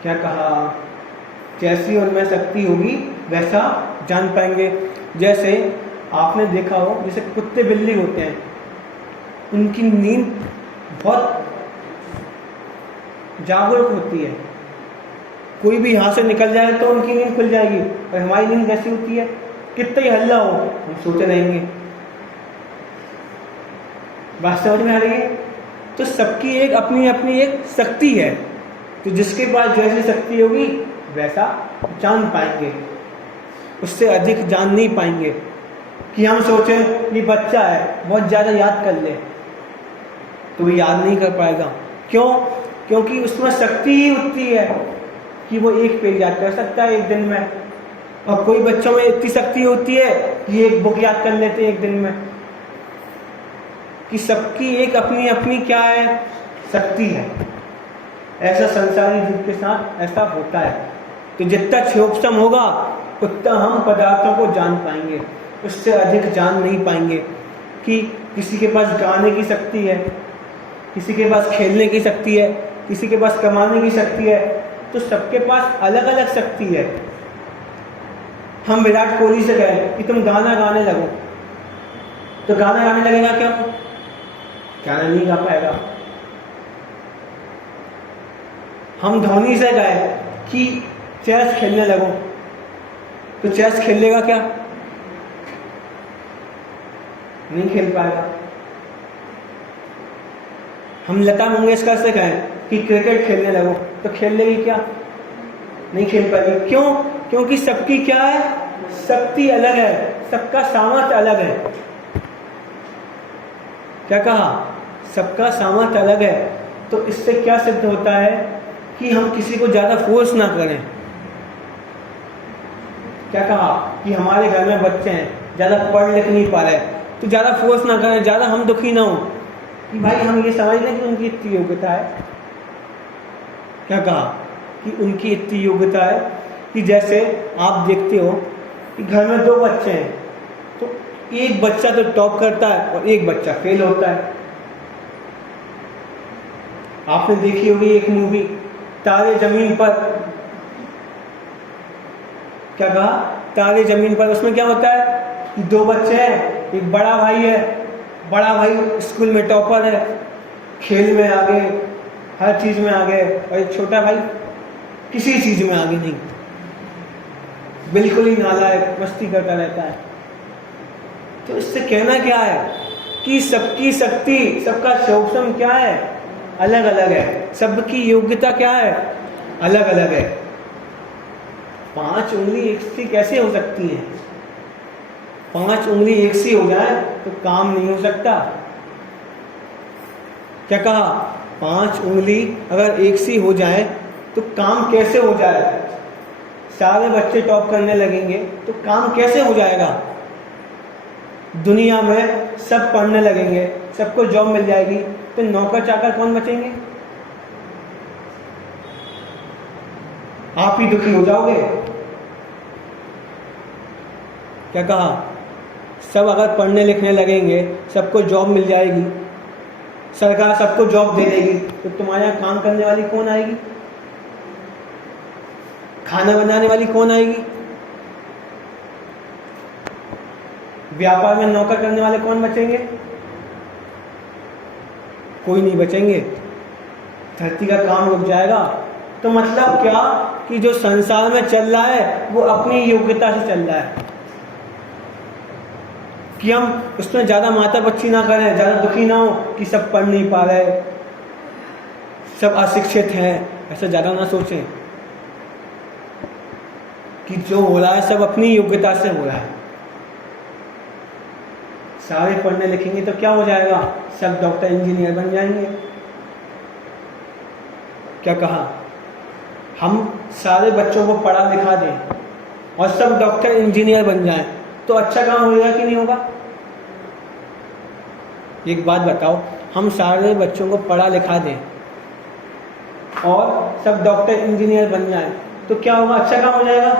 क्या कहा? जैसी उनमें शक्ति होगी वैसा जान पाएंगे। जैसे आपने देखा हो, जैसे कुत्ते बिल्ली होते हैं, उनकी नींद बहुत जागरूक होती है। कोई भी यहाँ से निकल जाए तो उनकी नींद खुल जाएगी, और हमारी नींद कैसी होती है? कितना ही हल्ला हो हम सोते रहेंगे। बात समझ में आ रही है? तो सबकी एक अपनी अपनी एक शक्ति है, तो जिसके पास जैसी शक्ति होगी वैसा जान पाएंगे, उससे अधिक जान नहीं पाएंगे। कि हम सोचें ये बच्चा है, बहुत ज़्यादा याद कर ले, तो वो याद नहीं कर पाएगा। क्यों? क्योंकि उसमें शक्ति ही उतनी है कि वो एक पेज याद कर सकता है एक दिन में, और कोई बच्चों में इतनी शक्ति होती है कि एक बुक याद कर लेते हैं एक दिन में। कि सबकी एक अपनी अपनी क्या है? शक्ति है। ऐसा संसारी जीव के साथ ऐसा होता है। तो जितना क्षोभसम होगा उतना हम पदार्थों को जान पाएंगे, उससे अधिक जान नहीं पाएंगे। कि किसी के पास गाने की शक्ति है, किसी के पास खेलने की शक्ति है, किसी के पास कमाने की शक्ति है, तो सबके पास अलग अलग शक्ति है। हम विराट कोहली से कहें कि तुम गाना गाने लगो, तो गाना गाने लगेगा क्या? गाना नहीं गा पाएगा। हम धोनी से कहें कि चेस खेलने लगो, तो चेस खेल लेगा क्या? नहीं खेल पाएगा। हम लता मंगेशकर से कहें कि क्रिकेट खेलने लगो, तो खेल लेगी क्या? नहीं खेल पाएगी। क्यों? क्योंकि सबकी क्या है? शक्ति अलग है, सबका सामर्थ्य अलग है। क्या कहा? सबका सामर्थ्य अलग है। तो इससे क्या सिद्ध होता है कि हम किसी को ज़्यादा फोर्स ना करें। क्या कहा? कि हमारे घर में बच्चे हैं, ज़्यादा पढ़ लिख नहीं पा रहे, तो ज़्यादा फोर्स ना करें, ज़्यादा हम दुखी ना हो कि भाई हम ये समझ लें कि उनकी इतनी योग्यता है। क्या कहा? कि उनकी इतनी योग्यता है कि जैसे आप देखते हो कि घर में दो बच्चे हैं, तो एक बच्चा तो टॉप करता है और एक बच्चा फेल होता है। आपने देखी होगी एक मूवी तारे जमीन पर। क्या कहा? तारे जमीन पर। उसमें क्या होता है कि दो बच्चे हैं, एक बड़ा भाई है, बड़ा भाई स्कूल में टॉपर है, खेल में आगे, हर चीज़ में आगे, और एक छोटा भाई किसी चीज़ में आगे नहीं, बिल्कुल ही नालायक, मस्ती करता रहता है। तो इससे कहना क्या है कि सबकी शक्ति, सबका क्षोभसम क्या है? अलग अलग है। सबकी योग्यता क्या है? अलग अलग है। 5 उंगली एक सी कैसे हो सकती है? 5 उंगली एक सी हो जाए तो काम नहीं हो सकता। क्या कहा? 5 उंगली अगर एक सी हो जाए तो काम कैसे हो जाए? सारे बच्चे टॉप करने लगेंगे तो काम कैसे हो जाएगा? दुनिया में सब पढ़ने लगेंगे, सबको जॉब मिल जाएगी, तो नौकर चाकर कौन बचेंगे? आप ही दुखी हो जाओगे। क्या कहा? सब अगर पढ़ने लिखने लगेंगे, सबको जॉब मिल जाएगी, सरकार सबको जॉब दे देगी, तो तुम्हारे यहाँ काम करने वाली कौन आएगी? खाना बनाने वाली कौन आएगी? व्यापार में नौकर करने वाले कौन बचेंगे? कोई नहीं बचेंगे। धरती का काम रुक जाएगा। तो मतलब क्या कि जो संसार में चल रहा है वो अपनी योग्यता से चल रहा है, कि हम उसमें ज़्यादा मातापच्ची ना करें, ज़्यादा दुखी ना हो कि सब पढ़ नहीं पा रहे, सब अशिक्षित हैं, ऐसा ज़्यादा ना सोचें। कि जो हो रहा है सब अपनी योग्यता से हो रहा है। सारे पढ़ने लिखेंगे तो क्या हो जाएगा? सब डॉक्टर इंजीनियर बन जाएंगे। क्या कहा? हम सारे बच्चों को पढ़ा लिखा दें और सब डॉक्टर इंजीनियर बन जाएं, तो अच्छा काम होगा कि नहीं होगा? एक बात बताओ, हम सारे बच्चों को पढ़ा लिखा दें और सब डॉक्टर इंजीनियर बन जाएं, तो क्या होगा? अच्छा काम हो जाएगा?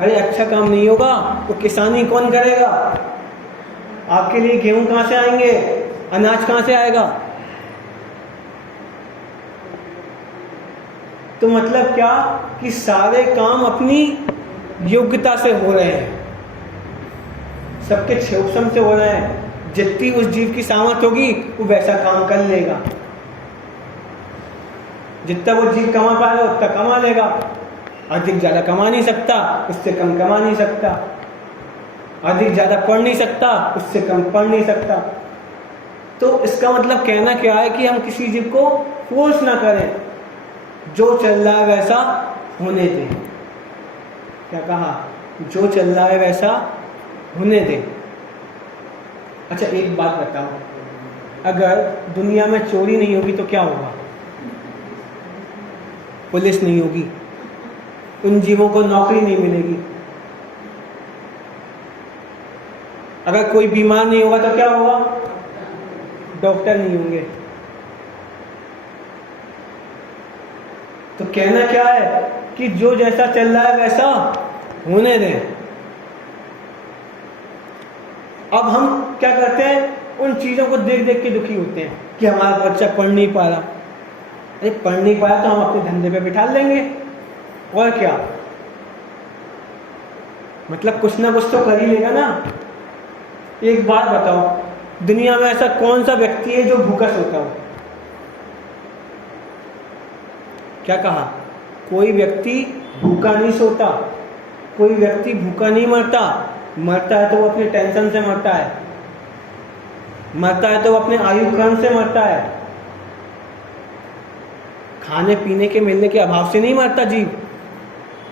अरे अच्छा काम नहीं होगा तो किसानी कौन करेगा? आपके लिए गेहूं कहाँ से आएंगे, अनाज कहाँ से आएगा? तो मतलब क्या कि सारे काम अपनी योग्यता से हो रहे हैं, सबके शोषण से हो रहे हैं। जितनी उस जीव की सामर्थ्य होगी वो वैसा काम कर लेगा, जितना वो जीव कमा पाएगा उतना कमा लेगा। अधिक ज़्यादा कमा नहीं सकता, उससे कम कमा नहीं सकता। अधिक ज़्यादा पढ़ नहीं सकता, उससे कम पढ़ नहीं सकता। तो इसका मतलब कहना क्या है कि हम किसी जीव को फोर्स ना करें, जो चल रहा है वैसा होने दें। क्या कहा? जो चल रहा है वैसा होने दें। अच्छा एक बात बताओ, अगर दुनिया में चोरी नहीं होगी तो क्या होगा? पुलिस नहीं होगी, उन जीवों को नौकरी नहीं मिलेगी। अगर कोई बीमार नहीं होगा तो क्या होगा? डॉक्टर नहीं होंगे। तो कहना क्या है कि जो जैसा चल रहा है वैसा होने दें। अब हम क्या करते हैं, उन चीज़ों को देख देख के दुखी होते हैं कि हमारा बच्चा पढ़ नहीं पा रहा। अरे पढ़ नहीं पाया तो हम अपने धंधे पे बिठा लेंगे, और क्या? मतलब कुछ ना कुछ तो कर ही लेगा ना। एक बात बताओ, दुनिया में ऐसा कौन सा व्यक्ति है जो भूखा सोता हो? क्या कहा? कोई व्यक्ति भूखा नहीं सोता, कोई व्यक्ति भूखा नहीं मरता। मरता है तो वो अपने टेंशन से मरता है, मरता है तो वो अपने आयु क्रम से मरता है। खाने पीने के मिलने के अभाव से नहीं मरता जीव,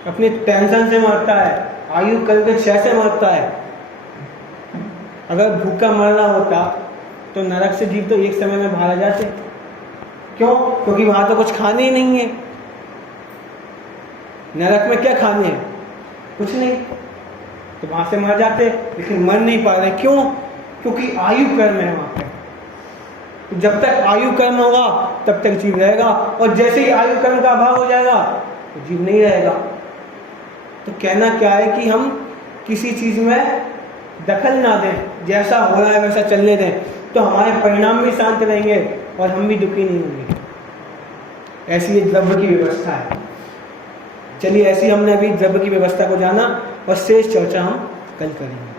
अपने टेंशन से मरता है, आयु क्रम के क्षय से मरता है। अगर भूखा मरना होता तो नरक से जीव तो एक समय में बाहर आ जाते। क्यों? क्योंकि वहां तो कुछ खाने ही नहीं है। नरक में क्या खाने हैं? कुछ नहीं, तो वहां से मर जाते। लेकिन मर नहीं पा रहे, क्यों? क्योंकि आयु कर्म है वहां पे। तो जब तक आयु कर्म होगा तब तक जीव रहेगा, और जैसे ही आयु कर्म का अभाव हो जाएगा तो जीव नहीं रहेगा। तो कहना क्या है कि हम किसी चीज में दखल ना दें, जैसा हो रहा है वैसा चलने दें, तो हमारे परिणाम भी शांत रहेंगे और हम भी दुखी नहीं होंगे। ऐसी ये द्रव्य की व्यवस्था है। चलिए, ऐसी हमने अभी द्रव्य की व्यवस्था को जाना, और शेष चर्चा हम कल करेंगे।